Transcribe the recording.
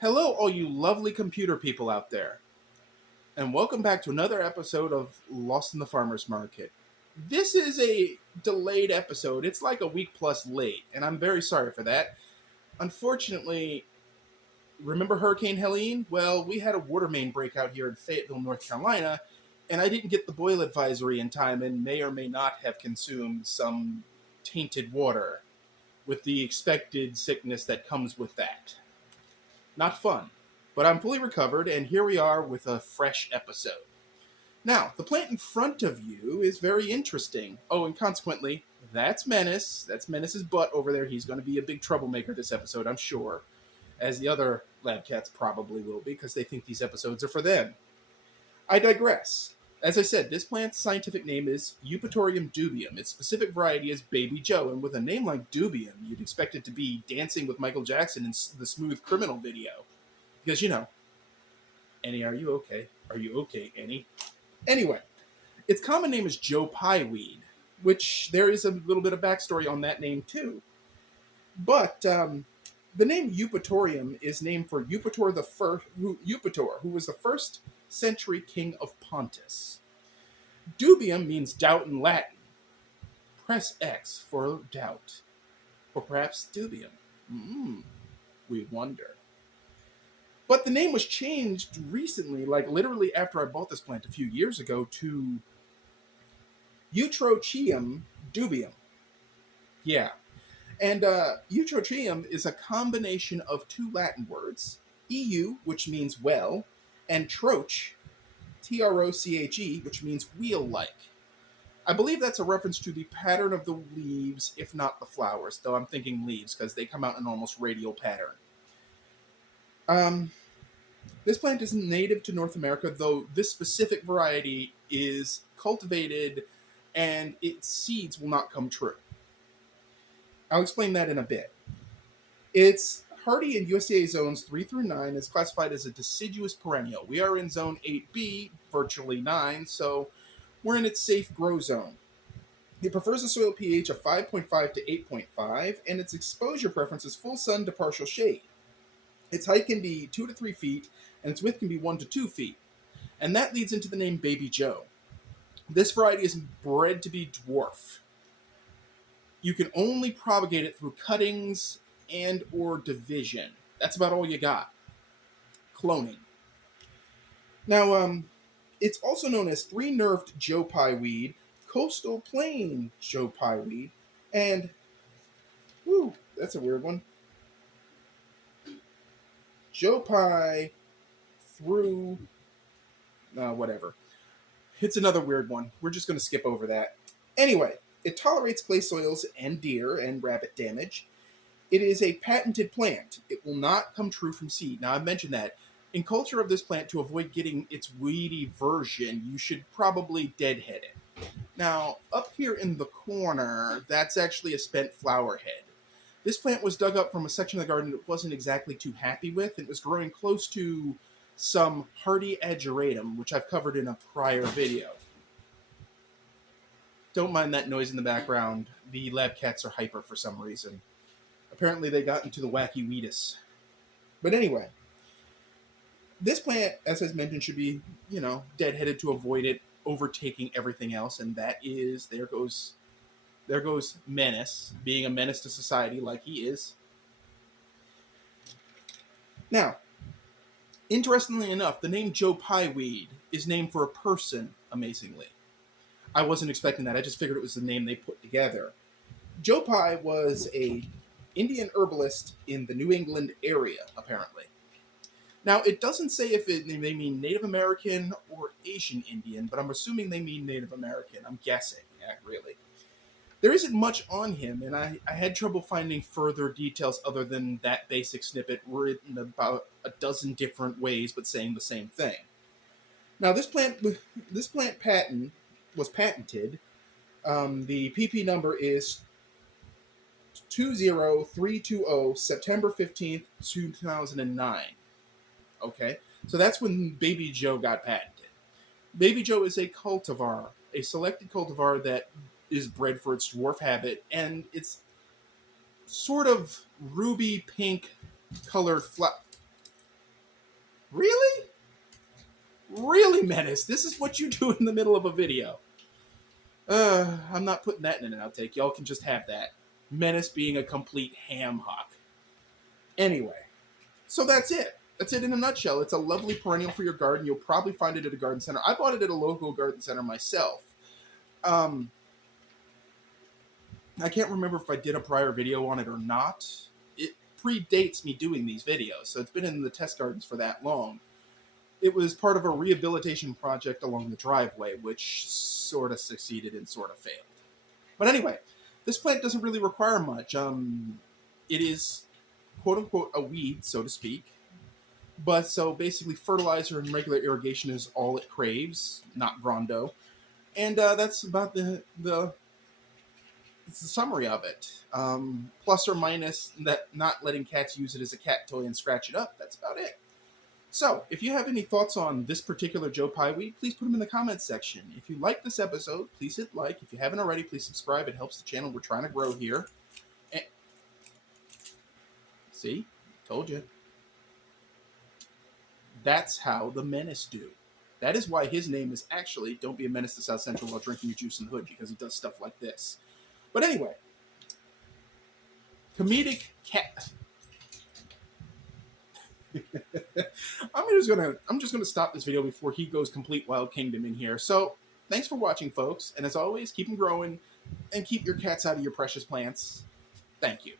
Hello, all you lovely computer people out there, and welcome back to another episode of Lost in the Farmer's Market. This is a delayed episode. It's like a week plus late, and I'm very sorry for that. Unfortunately, remember Hurricane Helene? Well, we had a water main breakout here in Fayetteville, North Carolina, and I didn't get the boil advisory in time and may or may not have consumed some tainted water with the expected sickness that comes with that. Not fun. But I'm fully recovered, and here we are with a fresh episode. Now, the plant in front of you is very interesting. Oh, and consequently, that's Menace. That's Menace's butt over there. He's going to be a big troublemaker this episode, I'm sure. As the other lab cats probably will be, because they think these episodes are for them. I digress. As I said, this plant's scientific name is Eutrochium dubium. Its specific variety is Baby Joe, and with a name like dubium, you'd expect it to be dancing with Michael Jackson in the Smooth Criminal video. Because, Annie, are you okay? Are you okay, Annie? Anyway, its common name is Joe-Pye-weed, which there is a little bit of backstory on that name too. But the name Eupatorium is named for Eupator, who was the first century king of Pontus. Dubium means doubt in Latin. Press X for doubt. Or perhaps dubium. We wonder. But the name was changed recently, like literally after I bought this plant a few years ago, to Eutrochium dubium. Yeah. And Eutrochium is a combination of two Latin words, EU, which means well, and troche, Troche, which means wheel-like. I believe that's a reference to the pattern of the leaves, if not the flowers, though I'm thinking leaves, because they come out in an almost radial pattern. This plant isn't native to North America, though this specific variety is cultivated and its seeds will not come true. I'll explain that in a bit. It's hardy in USDA zones 3 through 9, is classified as a deciduous perennial. We are in zone 8B, virtually 9, so we're in its safe grow zone. It prefers a soil pH of 5.5 to 8.5, and its exposure preference is full sun to partial shade. Its height can be 2 to 3 feet, and its width can be 1 to 2 feet. And that leads into the name Baby Joe. This variety is bred to be dwarf. You can only propagate it through cuttings and or division. That's about all you got. Cloning. Now, it's also known as three-nerved Joe-Pye-weed, coastal plain Joe-Pye-weed, and, that's a weird one. Joe-Pye through, whatever. It's another weird one. We're just going to skip over that. Anyway, it tolerates clay soils and deer and rabbit damage. It is a patented plant. It will not come true from seed. Now, I mentioned that. In culture of this plant, to avoid getting its weedy version, you should probably deadhead it. Now, up here in the corner, that's actually a spent flower head. This plant was dug up from a section of the garden it wasn't exactly too happy with. It was growing close to some hardy ageratum, which I've covered in a prior video. Don't mind that noise in the background. The lab cats are hyper for some reason. Apparently they got into the wacky weedus. But anyway, this plant, as I mentioned, should be, deadheaded to avoid it overtaking everything else, and that is, there goes Menace, being a menace to society like he is. Now, interestingly enough, the name Joe-Pye-weed is named for a person, amazingly. I wasn't expecting that. I just figured it was the name they put together. Joe-Pye was a Indian herbalist in the New England area, apparently. Now, it doesn't say if they mean Native American or Asian Indian, but I'm assuming they mean Native American. I'm guessing, really. There isn't much on him, and I had trouble finding further details other than that basic snippet written about a dozen different ways, but saying the same thing. Now, this plant patent was patented. The PP number is 20320, September 15th, 2009. Okay, so that's when Baby Joe got patented. Baby Joe is a cultivar, a selected cultivar that is bred for its dwarf habit, and it's sort of ruby pink colored Really? Really, Menace? This is what you do in the middle of a video. I'm not putting that in an outtake. Y'all can just have that. Menace being a complete ham hock. Anyway, so that's it. That's it in a nutshell. It's a lovely perennial for your garden. You'll probably find it at a garden center. I bought it at a local garden center myself. I can't remember if I did a prior video on it or not. It predates me doing these videos, so it's been in the test gardens for that long. It was part of a rehabilitation project along the driveway, which sort of succeeded and sort of failed. But anyway, this plant doesn't really require much. It is, quote-unquote, a weed, so to speak. But so basically fertilizer and regular irrigation is all it craves, not Brondo. And that's about the summary of it. Plus or minus that not letting cats use it as a cat toy and scratch it up. That's about it. So, if you have any thoughts on this particular Joe-Pye-weed, please put them in the comments section. If you like this episode, please hit like. If you haven't already, please subscribe. It helps the channel. We're trying to grow here. And see? Told you. That's how the Menace do. That is why his name is actually Don't Be a Menace to South Central While Drinking Your Juice in the Hood, because he does stuff like this. But anyway, comedic cat... I'm just gonna stop this video before he goes complete Wild Kingdom in here. So, thanks for watching, folks. And as always, keep them growing and keep your cats out of your precious plants. Thank you.